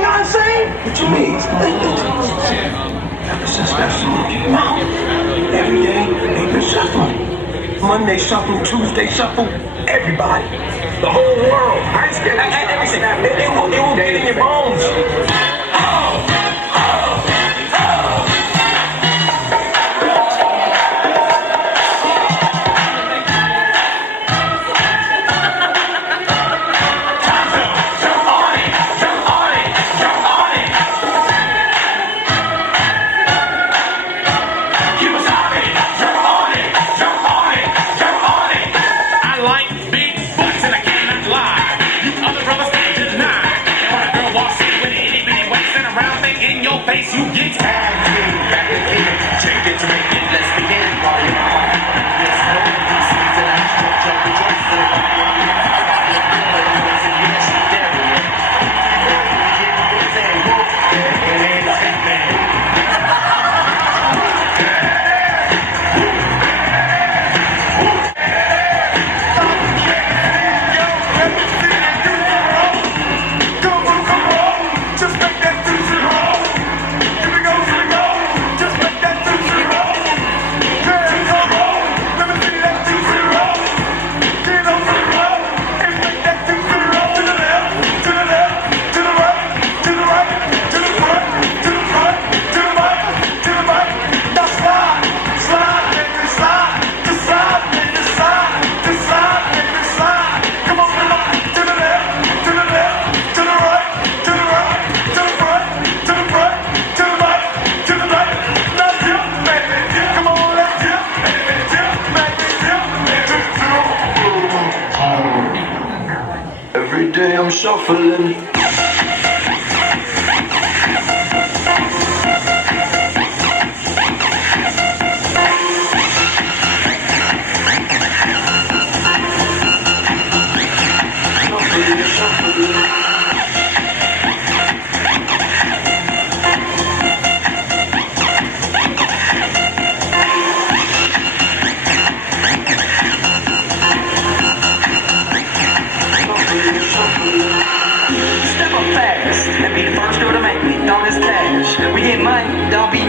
y'all insane? What you mean? Ever since that song came out, every day they've been shuffling. Monday shuffle, Tuesday shuffle, everybody. The whole world. I just get everything. It will get in your bones. You get tagged back again. Drink it, drink it, let's begin. Party, party. Yes, no, this is an extra jump, rejoicing. Every day I'm shuffling. Step up fast and be the first girl to make me all this cash. We get money, don't be